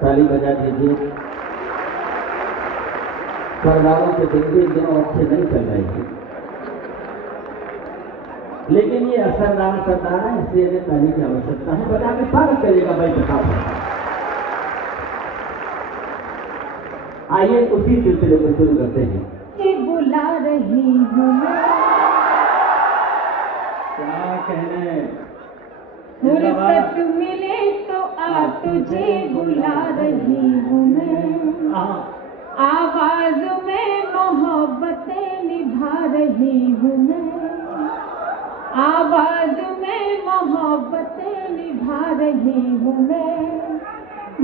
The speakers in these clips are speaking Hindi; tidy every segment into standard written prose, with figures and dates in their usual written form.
ताली बजा दीजिए। सरदारों के दिन भी दिनों अच्छे नहीं चल रहे हैं, लेकिन ये असरदार सरदार है, इसलिए इन्हें ताली की आवश्यकता है। बजा के स्वागत करिएगा भाई प्रताप। आइए उसी सिलसिले को शुरू करते हैं। बुला रही हूँ मैं, क्या कहने, फुर्सत मिले तो आ तुझे बुला रही हूँ मैं, आवाज में मोहब्बतें निभा रही हूँ मैं, आवाज में मोहब्बतें निभा रही हूँ मैं।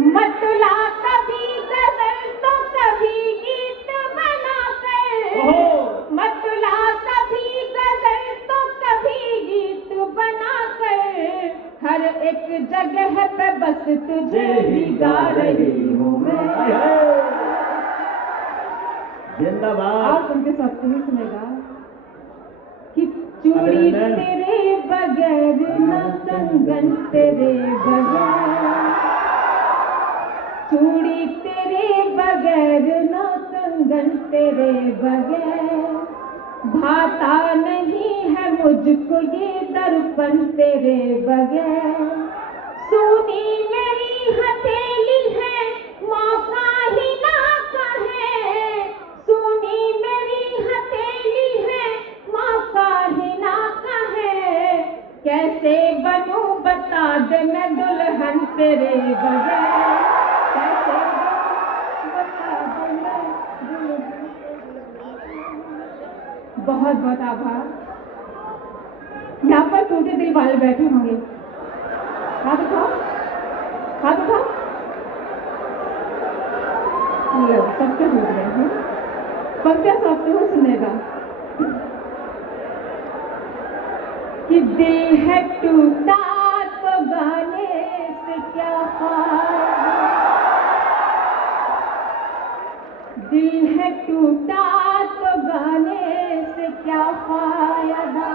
मतला कभी गजल तो कभी गीत बना कर, मतला कभी गजल तो कभी गीत बना कर, हर एक जगह पे बस तुझे ही गा रही हूँ मैं। जिंदाबाद। आप उनके साथ नहीं सुनेगा कि चूड़ी तेरे बगैर न कंगन तेरे बगैर, चूड़ी तेरे बगैर न कंगन तेरे बगैर, भाता नहीं है मुझको ये दर्पण तेरे बगैर। सुनी मेरी हथेली है मौका ही ना कहे, सुनी मेरी हथेली है मौका ही ना कहे, कैसे बनूं बता दे मैं दुल्हन तेरे बगैर, कैसे बता दे मैं दुल्हन। बहुत बहुत आभार। यहाँ पर टूटे दिल वाले बैठे होंगे, हाथ उठाओ, हाथ उठाओ। सबके टूट रहे हैं, पर क्या सबके हो सुनेगा कि दिल है टूटा तो गाने से क्या फायदा, दिल है टूटा तो गाने से क्या फायदा,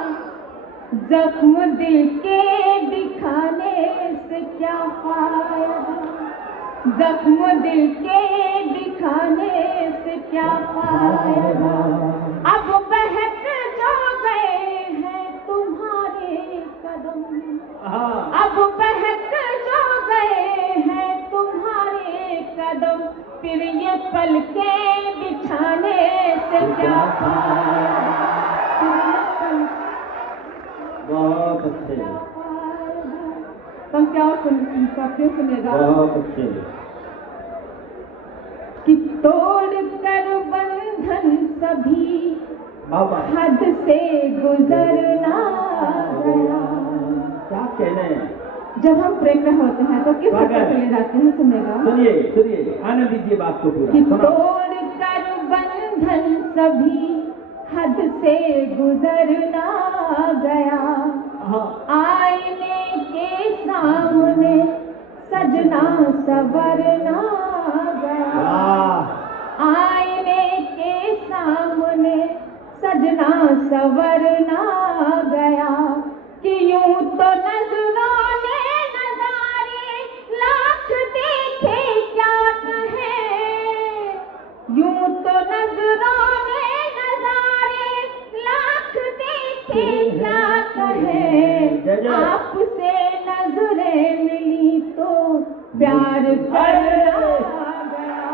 जख्म दिल के दिखाने से क्या फायदा, जख्म दिल के दिखाने से क्या फायदा। अब बहक जो गए हैं तुम्हारे कदम, अब बहक जो गए हैं तुम्हारे कदम, फिर ये पल के बिछाने से क्या फायदा। बहुत अच्छे, तुम क्या सुनेगा बहुत अच्छे। कि तोड़ कर बंधन सभी हद से गुजरना गया। क्या कहने, जब हम प्रेम में होते हैं तो किस तरह चले जाते हैं, सुनेगा। सुनिए सुनिए, आनंद दीजिए बात को पूरा। कि तोड़ कर बंधन सभी हद से गुजरना गया, आईने के सामने सजना सवरना गया, आईने के सामने सजना सवरना गया, कि यूं तो नजरों ने नजारे लाख देखे क्या कहे, यूं तो नजरों ने नजारे लाख देखे क्या कहे, आपसे नजरें मिली तो प्यार करना गया,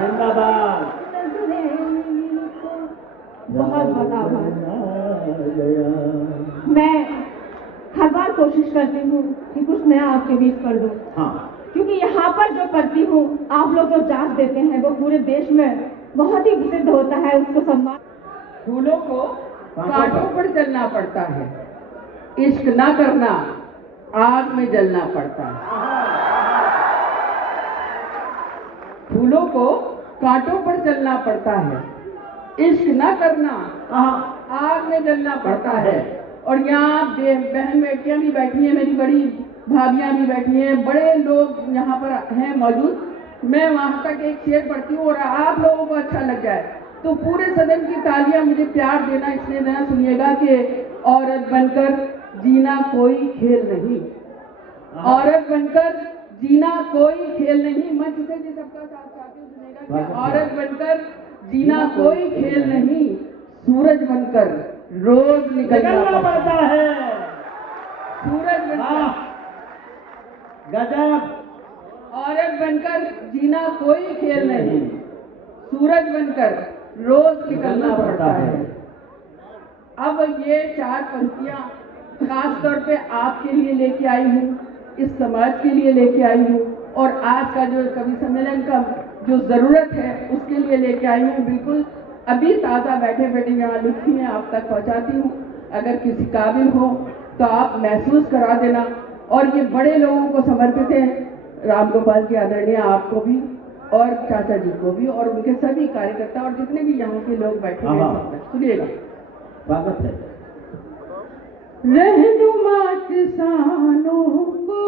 जिंदाबाद। नजरें मिली तो बहुत बहुत आभार। मैं हर बार कोशिश करती हूँ कि कुछ नया आपके बीच कर दूँ, क्योंकि यहाँ पर जो करती हूँ आप लोग जो जांच देते हैं वो पूरे देश में बहुत ही प्रसिद्ध होता है, उसको सम्मान। फूलों को कांटों पर चलना पड़ता है, इश्क ना करना आग में जलना पड़ता है। फूलों को कांटों पर चलना पड़ता है, इश्क ना करना आग में जलना पड़ता है। और यहाँ बहन बेटियां भी बैठी हैं, मेरी बड़ी भाभियां भी बैठी हैं, बड़े लोग यहाँ पर हैं मौजूद। मैं वहाँ तक एक शेर पढ़ती हूँ और आप लोगों को अच्छा लग जाए तो पूरे सदन की तालियां मुझे प्यार देना इसलिए देना। सुनिएगा कि औरत बनकर जीना कोई खेल नहीं, औरत बनकर जीना कोई खेल नहीं। मंच से जी सबका साथ साथी सुनेगा कि औरत बनकर जीना कोई खेल नहीं, सूरज बनकर रोज निकलना पड़ता है। सूरज बनकर गजब। औरत बनकर जीना कोई खेल नहीं, सूरज बनकर रोज निकलना पड़ता है। अब ये 4 पंक्तियां खास तौर पे आपके लिए लेके आई हूँ, इस समाज के लिए लेके आई हूँ, और आज का जो कवि सम्मेलन का जो जरूरत है उसके लिए लेके आई हूँ। बिल्कुल अभी ताज़ा बैठे बैठे यहाँ लिखी हैं, आप तक पहुँचाती हूँ। अगर किसी काबिल हो तो आप महसूस करा देना। और ये बड़े लोगों को समर्पित है, राम गोपाल जी आदरणीय आपको भी और चाचा जी को भी और उनके सभी कार्यकर्ता और जितने भी यहाँ के लोग बैठे हैं। सुनिएगा। स्वागत है। रहनुमा किसानों को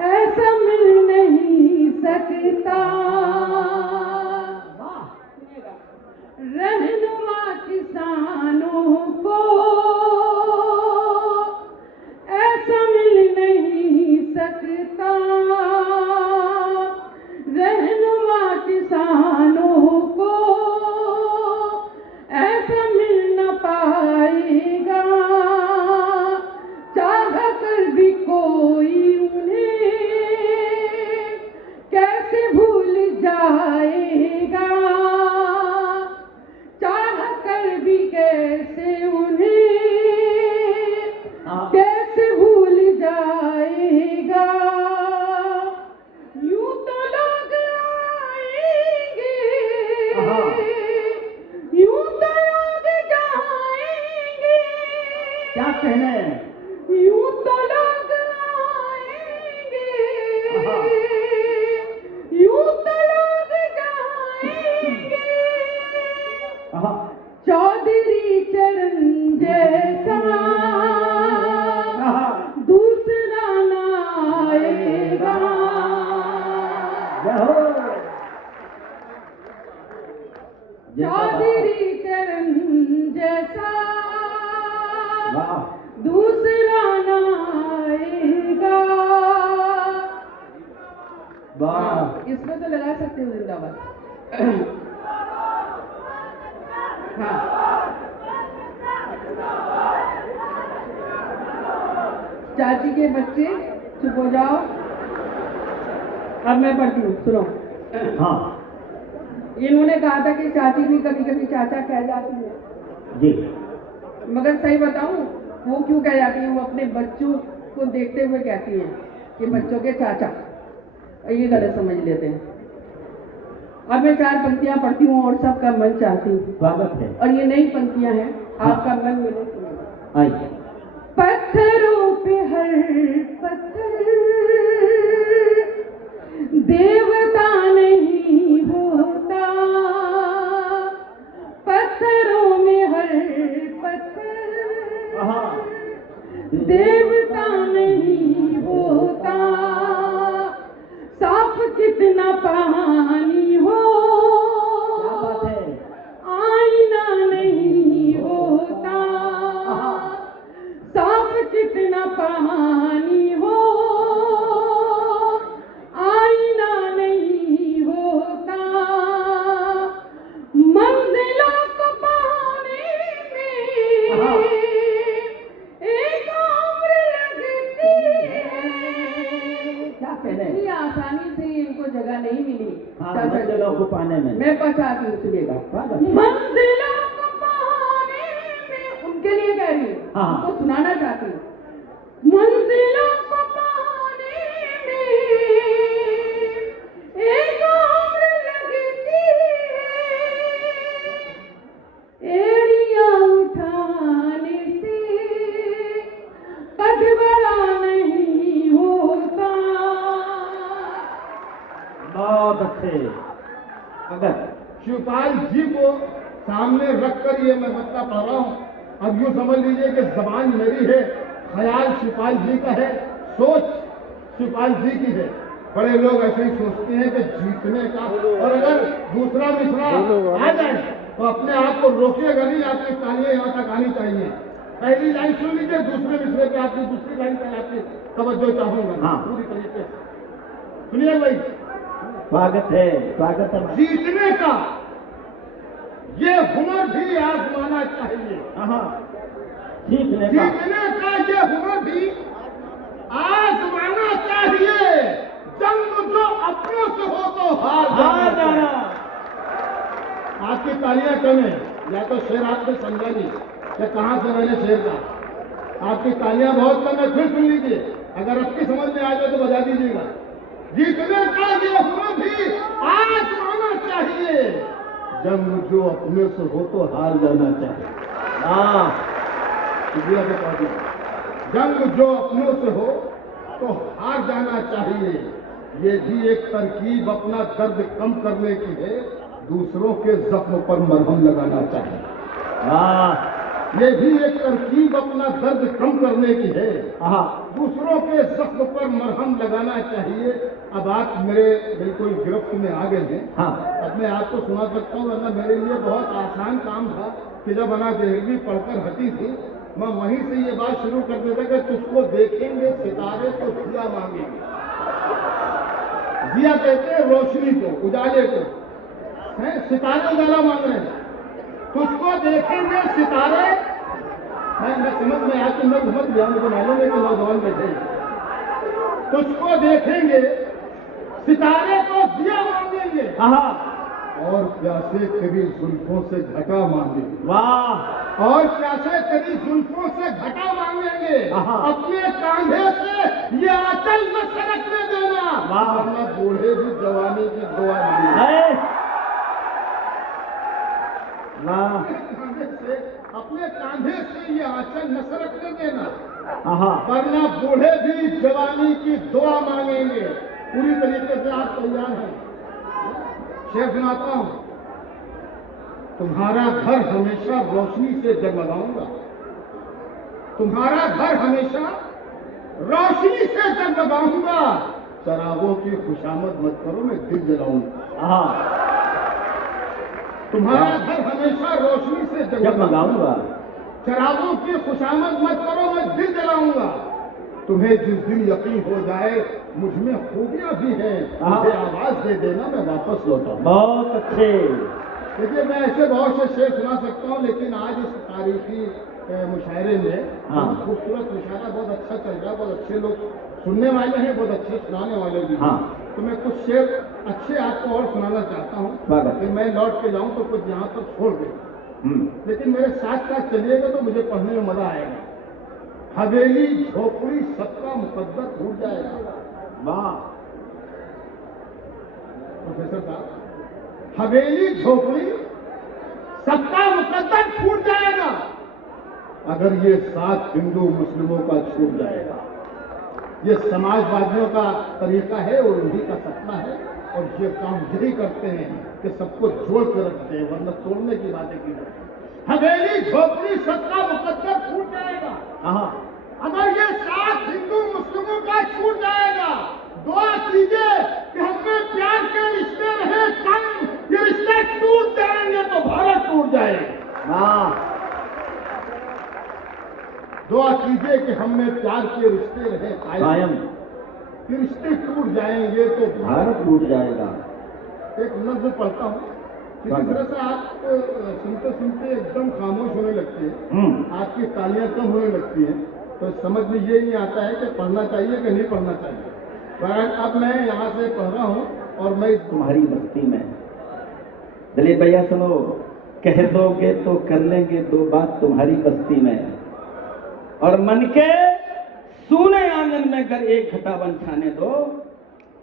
ऐसा मिल नहीं सकता, रहनुमा किसानों को ऐसा मिल नहीं सकता, रहनुमा किसानों को ऐसा मिल न पाएगा, चाह कर भी कोई उन्हें कैसे भूल जाएगा, चाह कर भी कैसे उन्हें कैसे भूल जाएगा। यूं तो लोग आएंगे, यूं तो लोग जाएंगे, क्या कहने, यूं तो लोग आएंगे, यूं तो लोग जाएंगे, चौधरी चरण जैसा दूसरा ना आएगा। चौधरी चरण जैसा दूसरा ना आएगा। इसमें तो लगा सकते हो जिंदाबाद। हाँ, चाची के बच्चे चुप हो जाओ। अब मैं पढ़ती हूँ, सुनो। हाँ, इन्होंने कहा था कि चाची भी कभी कभी चाचा कह जाती है जी, मगर सही बताऊं वो क्यों कह जाती है? वो अपने बच्चों को देखते हुए कहती हैं कि बच्चों के चाचा, ये गलत समझ लेते हैं। अब मैं 4 पंक्तियां पढ़ती हूँ और सबका मन चाहती हूँ। स्वागत है। और ये नई पंक्तियां हैं, आपका मन मिले सुनिए। आइए। पत्थरों पे हर पत्थर देवता नहीं होता, पत्थरों में हर पत्थर देवता नहीं होता, साफ कितना पानी हो आईना नहीं होता, साफ कितना पानी हो आईना नहीं होता, मंजिलों को पाने में एक उम्र लगती है। क्या कह रहे हैं? इतनी आसानी से इनको जगह नहीं मिली। मंजिलों को पाने में मैं पहुंचाती हूँ, सुनिएगा। मंजिलों को पाने में, उनके लिए कह रही हूँ, उनको सुनाना चाहती हूँ। मंजिलों को पाने में एक उम्र लगती है, एड़ियाँ उठाने से कद बड़ा नहीं होता। बहुत अच्छे। अगर शिवपाल जी को सामने रखकर ये मैं बच्चा पढ़ रहा हूँ। अब यूँ समझ लीजिए कि जबान मेरी है, ख्याल शिवपाल जी का है, सोच शिवपाल जी की है। बड़े लोग ऐसे ही सोचते हैं कि जीतने का, और अगर दूसरा मिसरा आ जाए तो अपने आप को रोकिएगा नहीं, आपकी तालियां यहाँ तक आनी चाहिए। पहली लाइन सुन लीजिए, दूसरे मिसरे पे आपकी दूसरी लाइन पे आपकी तवज्जो चाहूंगा। हाँ। पूरी तरीके से सुनिए भाई। स्वागत है, स्वागत है। जीतने का ये हुनर भी आजमाना चाहिए। हाँ, जीतने का ये हुनर भी आजमाना चाहिए। जंग जो अपनों से हो तो हार जाना। आपकी तालियां कम है, या तो शेर आपने समझा नहीं या कहां से मैंने शेर कहा। आपकी तालियां बहुत कम है, फिर सुन लीजिए, अगर आपकी समझ में आ जाए तो बजा दीजिएगा। जीतने का ये हुनर भी आजमाना चाहिए। जंग जो अपने से हो तो हार जाना चाहिए। जंग जो अपनों से हो तो हार जाना चाहिए। ये भी एक तरकीब अपना दर्द कम करने की है, दूसरों के जख्म पर मरहम लगाना चाहिए। ये भी एक तरकीब अपना दर्द कम करने की है, दूसरों के जख्म पर मरहम लगाना चाहिए। अब आप मेरे बिल्कुल गिरफ्त में आ गए हैं। अब मैं आपको सुना सकता हूँ, वरना मेरे लिए बहुत आसान काम था कि जब अना देहलवी पढ़कर हटी थी, मैं वहीं से ये बात शुरू कर देता कि तुझको देखेंगे सितारे तो दिया मांगेंगे। दिया कहते हैं रोशनी को, उजाले को, सितारे उजाला मांग रहे हैं। तुझको देखेंगे सितारे, मैं समझ में आया, तुम लोग समझ गया, मुझे मालूम है कि नौजवान बैठे। तुझको देखेंगे सितारे तो दिया मांगेंगे, और प्यासे तेरी जुल्फों से घटा मांगेंगे। वाह! और प्यासे तेरी जुल्फों से घटा मांगेंगे। अपने कांधे से ये आंचल न सरकने देना, वरना बूढ़े भी जवानी की दुआ मांगेंगे। अपने कांधे से ये आंचल न सरकने देना, वरना बूढ़े भी जवानी की दुआ मांगेंगे। पूरी तरीके से आप तैयार हैं? शेर सुनाता हूं। तुम्हारा घर हमेशा रोशनी से जगमगाऊंगा, तुम्हारा घर हमेशा रोशनी से जगमगाऊंगा। शराबों की खुशामद मत करो, मैं दिल जलाऊंगा। तुम्हारा घर हमेशा रोशनी से जगमगाऊंगा, शराबों की खुशामद मत करो, मैं दिल जलाऊंगा। तुम्हें जिस दिन यकीन हो जाए मुझ में खूबियां भी हैं, मुझे आवाज दे देना, मैं वापस लौटाऊंगा। बहुत अच्छे। देखिए, मैं ऐसे बहुत से शेर सुना सकता हूँ, लेकिन आज इस तारीखी मुशायरे में खूबसूरत मुशायरा बहुत अच्छा चल रहा है, बहुत अच्छे लोग सुनने वाले हैं, बहुत अच्छे सुनाने वाले भी हैं। तो मैं कुछ शेर अच्छे आपको और सुनाना चाहता हूँ, कि मैं लौट के जाऊँ तो कुछ यहाँ पर छोड़ दे, लेकिन मेरे साथ साथ चलिएगा तो मुझे पढ़ने में मजा आएगा। हवेली झोपड़ी सबका मुकद्दर टूट जाएगा। वाह प्रोफेसर साहब, हवेली झोपड़ी सबका मुकद्दर छूट जाएगा अगर ये साथ हिंदू मुस्लिमों का छूट जाएगा। ये समाजवादियों का तरीका है और उन्हीं का सपना है, और ये काम यही करते हैं कि सबको जोड़ कर रखते हैं, वरना तोड़ने की बातें की जाती। हवेली झोपड़ी सबका मुकद्दर छूट जाएगा अगर ये साथ हिंदू मुस्लिमों का छूट जाएगा। दुआ कीजिए कि हमें प्यार के रिश्ते रहे कायम, ये रिश्ते टूट जाएंगे तो भारत टूट जाएगा। दुआ कीजिए कि हमें प्यार के रिश्ते रहे कायम, ये रिश्ते टूट जाएंगे तो भारत टूट जाएगा। एक नज़्म पढ़ता हूँ, किसी तरह से आप सुनते सुनते एकदम खामोश होने लगते हैं, आपकी तालियां कम होने लगती हैं, तो समझ में ये नहीं आता है कि पढ़ना चाहिए कि नहीं पढ़ना चाहिए। पर अब मैं यहाँ से पढ़ रहा हूँ, और मैं तुम्हारी बस्ती में। दिलीप भैया सुनो, कह दोगे तो कर लेंगे दो बात तुम्हारी बस्ती में, और मन के सूने आंगन में अगर एक घटा बन छाने दो,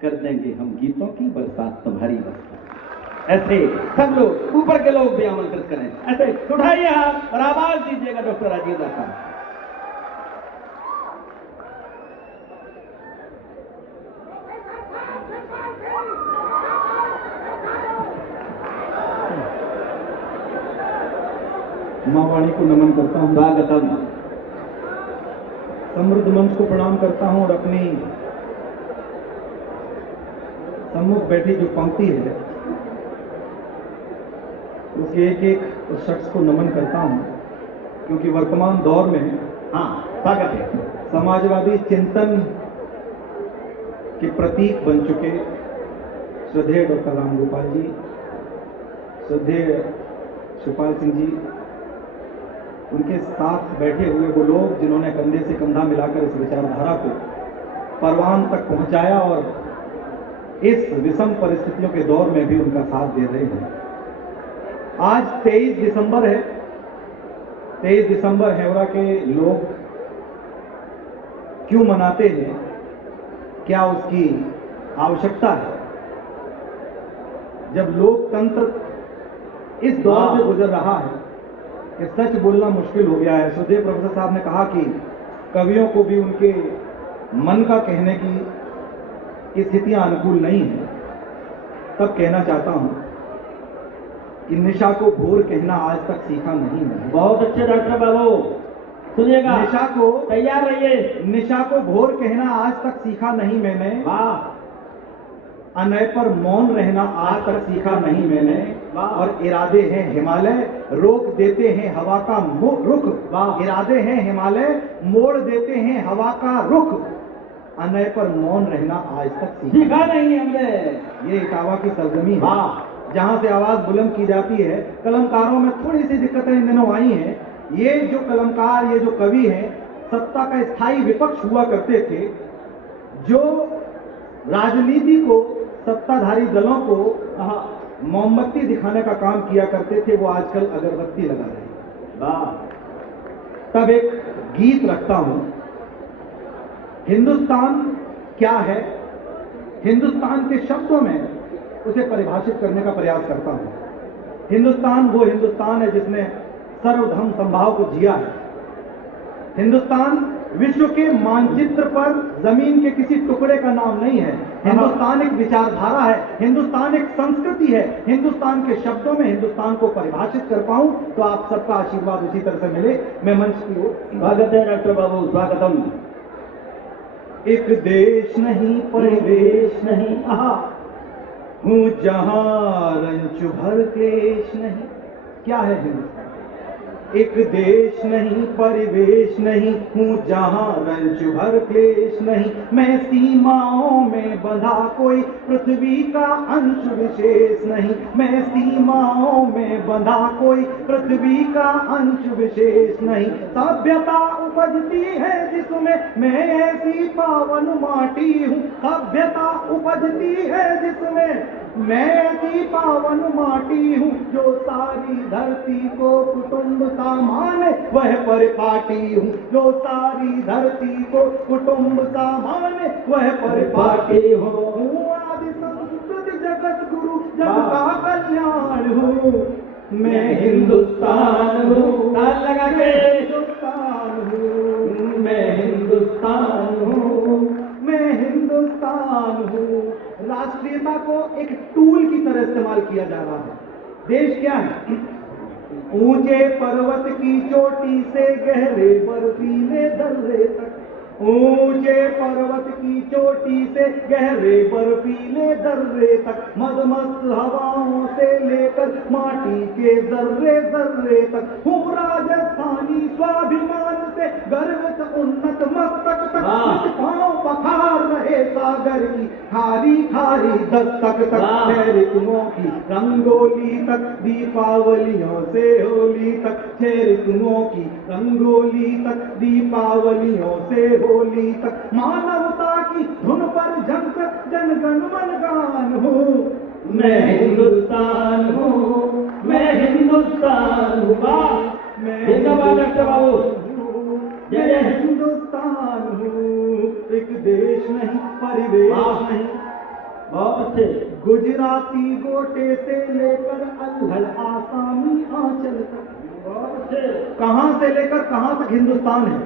कर देंगे हम गीतों की बरसात तुम्हारी बस्ती। ऐसे सब लोग ऊपर के लोग भी आमंत्रित करें, ऐसे उठाइए हाथ और आवाज दीजिएगा डॉक्टर राजीव साहब। माँ वाणी को नमन करता हूँ, स्वागतम। समृद्ध मंच को प्रणाम करता हूँ, और अपनी सम्मुख बैठी जो पंक्ति है उसके एक एक उस शख्स को नमन करता हूँ क्योंकि वर्तमान दौर में हाँ स्वागत है। समाजवादी चिंतन के प्रतीक बन चुके श्रद्धेय डॉक्टर राम गोपाल जी, श्रद्धेय शिवपाल सिंह जी, उनके साथ बैठे हुए वो लोग जिन्होंने कंधे से कंधा मिलाकर इस विचारधारा को परवान तक पहुंचाया और इस विषम परिस्थितियों के दौर में भी उनका साथ दे रहे हैं। आज 23 दिसंबर है। 23 दिसंबर हेवरा के लोग क्यों मनाते हैं, क्या उसकी आवश्यकता है? जब लोकतंत्र इस दौर से गुजर रहा है कि सच बोलना मुश्किल हो गया है। सुधीर प्रोफेसर साहब ने कहा कि कवियों को भी उनके मन का कहने की स्थितियां अनुकूल नहीं है। तब कहना चाहता हूं कि निशा को भोर कहना आज तक सीखा नहीं है। बहुत अच्छे डॉक्टर बाबू, सुनिएगा, निशा को तैयार रहिए। निशा को भोर कहना आज तक सीखा नहीं मैंने। वाह। अनय पर मौन रहना आज तक सीखा नहीं मैंने। वाह। और इरादे हैं हिमालय रोक देते हैं हवा का रुख। वाह। इरादे हैं हिमालय मोड़ देते हैं हवा का रुख। अनय पर मौन रहना आज तक सीखा नहीं हमने। ये इटावा की सरजमी है, वाह। जहां से आवाज बुलंद की जाती है। कलमकारों में थोड़ी सी दिक्कतें इन दिनों आई हैं। ये जो कलमकार, ये जो कवि हैं, सत्ता का स्थायी विपक्ष हुआ करते थे, जो राजनीति को, सत्ताधारी दलों को मोमबत्ती दिखाने का काम किया करते थे, वो आजकल अगरबत्ती लगा रहे हैं। वाह। तब एक गीत रखता हूं। हिंदुस्तान क्या है, हिंदुस्तान के शब्दों में उसे परिभाषित करने का प्रयास करता हूं। हिंदुस्तान वो हिंदुस्तान है जिसने सर्वधर्म संभाव को जिया है। हिंदुस्तान विश्व के मानचित्र पर जमीन के किसी टुकड़े का नाम नहीं है। हिंदुस्तान एक विचारधारा है, हिंदुस्तान एक संस्कृति है। हिंदुस्तान के शब्दों में हिंदुस्तान को परिभाषित कर पाऊं तो आप सबका आशीर्वाद उसी तरह से मिले। मैं मंच की ओर स्वागत है डॉक्टर बाबू, स्वागतम। एक देश नहीं परिवेश नहीं हूँ जहां रंच भर क्लेश नहीं। क्या है हिंदुस्तान? एक देश नहीं परिवेश नहीं हूँ जहां रंच भर क्लेश नहीं। मैं सीमाओं में बंधा कोई पृथ्वी का अंश विशेष नहीं। मैं सीमाओं में बंधा कोई पृथ्वी का अंश विशेष नहीं। सभ्यता उपजती है जिसमें मैं ऐसी पावन माटी हूँ। सभ्यता उपजती है जिसमें मैं ऐसी पावन माटी हूँ। जो सारी धरती को कुटुंब सामान्य वह परिपाटी हूँ। जो सारी धरती को कुटुंब सामान्य वह परिपाटी हूँ। आदि संस्कृत जगत गुरु जग का कल्याण हूँ। मैं हिंदुस्तान हूँ। ताल लगा के। हिंदुस्तान हूँ। मैं हिंदुस्तान हूँ। मैं हिंदुस्तान हूँ। राष्ट्रीयता को एक टूल की तरह इस्तेमाल किया जा रहा है। देश क्या है? ऊंचे पर्वत की चोटी से गहरे बर्फीले दर्रे तक। ऊंचे पर्वत की चोटी से गहरे बर्फीले दर्रे तक। मदमस्त हवाओं से लेकर माटी के जर्रे जर्रे तक। हूँ राजस्थानी स्वाभिमान से गर्वित उन्नत मस्तक तक। पांव पखार रहे सागर की खारी खारी दस्तक तक। है ऋतुओं की रंगोली तक दीपावलियों से होली तक। है ऋतुओं की रंगोली तक दीपावलियों से होली तक। मानवता की धुन पर झंकर जनगण मन गान हूँ। मैं हिंदुस्तान हूँ। मैं हिंदुस्तान हूँ। मैं हिंदुस्तान हूँ। एक देश नहीं परिवेश नहीं। बहुत अच्छे। गुजराती गोटे से लेकर अल्हड़ आसामी आंचल तक। बहुत अच्छे। कहां से लेकर कहां तक हिंदुस्तान है।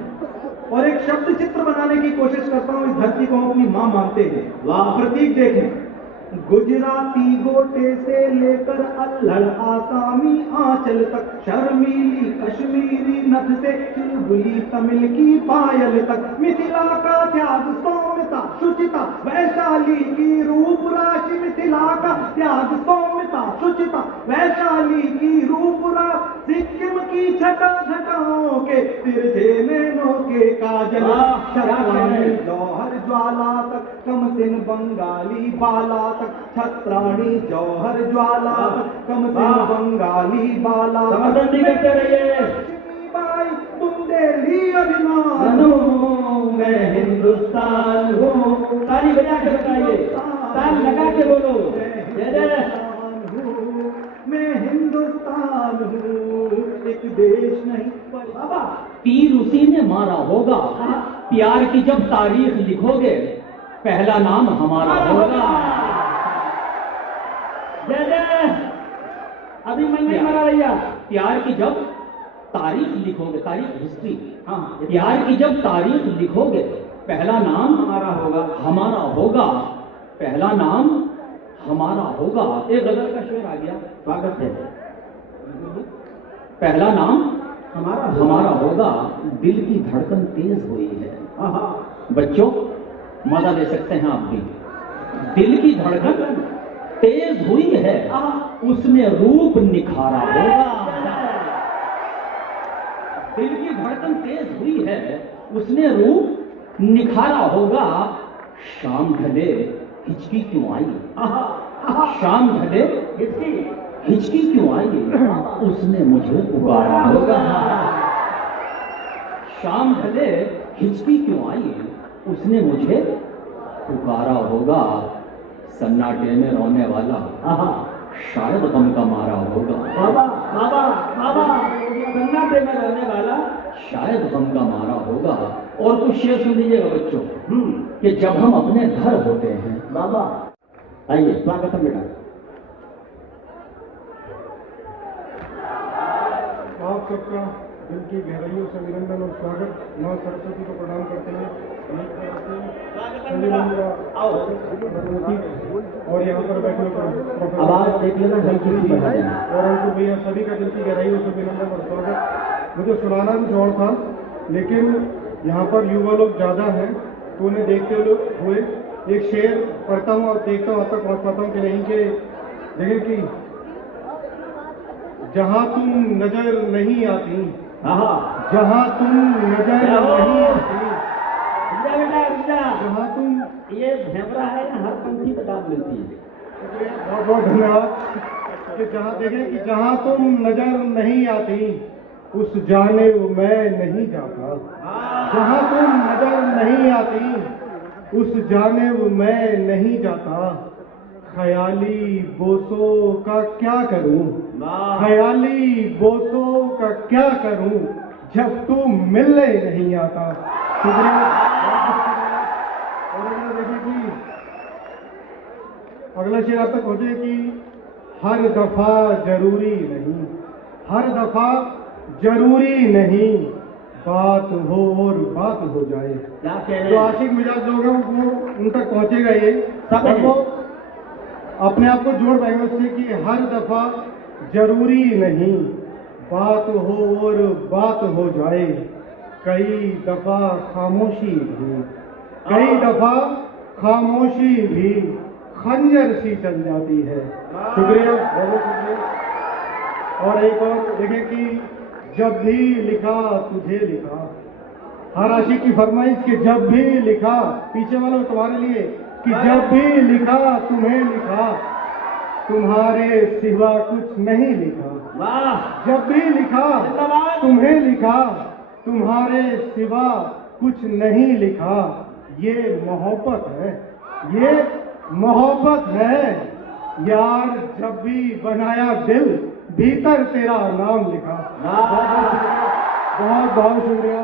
और एक शब्द चित्र बनाने की कोशिश करता हूं। इस धरती को हम अपनी मां मानते हैं। वाह। प्रतीक देखें। गुजराती गोटे से लेकर अल्हड़ आसामी आंचल तक। शर्मीली कश्मीरी नथ से चुलबुली तमिल की पायल तक। मिथिला का त्याग सौम्यता शुचिता वैशाली की रूप राशि। मिथिला का त्याग सौम्यता स्वच्छता शुचिता वैशाली की रूपरा, सिक्किम की छटा घटाओं के तिरछे नैनों के काजल, छत्राणी जौहर ज्वाला तक कमसिन बंगाली बाला तक, छत्राणी जौहर ज्वाला तक कमसिन बंगाली बाला तक, करते रहिए। बुंदेली अभिमान, मैं हिंदुस्तान हूँ। ताली बजा के बताइए, ताल लगा के बोलो। जय जय। मैं हिंदुस्तान हूँ, एक देश नहीं पर बाबा। तीर उसी ने मारा होगा, प्यार की जब तारीख लिखोगे पहला नाम हमारा होगा। जय जय। अभी मैं नहीं मरा भैया। प्यार की जब तारीख लिखोगे, तारीख हिस्ट्री, हाँ, प्यार की जब तारीख लिखोगे पहला नाम हमारा होगा, हमारा होगा, पहला नाम हमारा होगा। एक गजल का शेर आ गया, स्वागत है। पहला नाम हमारा होगा, दिल की धड़कन तेज हुई है। बच्चों मजा ले सकते हैं आप भी। दिल की धड़कन तेज हुई है, उसने रूप निखारा होगा। दिल की धड़कन तेज हुई है, उसने रूप निखारा होगा। शाम ढले हिचकी क्यों आई, शाम ढले हिचकी क्यों आई, उसने मुझे पुकारा होगा। शाम ढले हिचकी क्यों आई, उसने मुझे पुकारा होगा। सन्नाटे में रोने वाला शायद गम का मारा होगा। बाबा बाबा बाबा, सन्नाटे में रहने वाला शायद गम का मारा होगा। और कुछ शेर सुन लीजिएगा बच्चों, कि जब हम अपने घर होते हैं। बाबा आइए, स्वागत है बेटा। आप सबका दिल की गहराइयों से अभिनंदन और स्वागत। माँ सरस्वती को प्रणाम करते हैं। और यहाँ पर बैठे हुए आवाज देख लेना, हल्की सी बढ़ा देना। और अंकुर भैया सभी का दिल की गहराइयों से अभिनंदन और स्वागत। मुझे सुनाना कुछ और था, लेकिन यहाँ पर युवा लोग ज़्यादा हैं, तो उन्हें देखते हुए एक शेर पढ़ता हूँ और देखता हूँ, अब तक पहुँच पाता हूँ कि नहीं। कि देखें कि जहाँ तुम नजर नहीं आती, जहाँ तुम नजर नहीं आती, जहाँ तुम, ये झेमरा है, हर पंक्ति बता मिलती है। बहुत बहुत धन्यवाद। कि जहाँ देखें कि जहाँ तुम नजर नहीं आती, उस जाने मैं नहीं जाता। जहाँ तुम नजर नहीं आती, उस जाने मैं नहीं जाता। ख्याली बोसों का क्या करूं, ख्याली बोसों का क्या करूं, जब तू मिलने नहीं आता। शुक्रिया। और अगला देखें कि अगला शेर आप तक पहुंचे कि हर दफा जरूरी नहीं, हर दफा जरूरी नहीं, बात हो और बात हो जाए। जो आशिक मिजाज लोग हैं वो उन तक पहुंचेगा ये सब, वो अपने आप को जोड़ पाएंगे उससे कि हर दफा जरूरी नहीं, बात हो और बात हो जाए। कई दफा खामोशी भी, कई दफा खामोशी भी खंजर सी चल जाती है। शुक्रिया, बहुत शुक्रिया। और एक और देखें कि जब भी लिखा तुझे लिखा, हर आशिक की फरमाइश कि जब भी लिखा, पीछे वालों तुम्हारे लिए, कि जब भी लिखा तुम्हें लिखा, तुम्हारे सिवा कुछ नहीं लिखा। जब भी लिखा तुम्हें लिखा, तुम्हारे सिवा कुछ नहीं लिखा। ये मोहब्बत है, ये मोहब्बत है यार। जब भी बनाया दिल, भीतर तेरा नाम लिखा। बहुत बहुत शुक्रिया।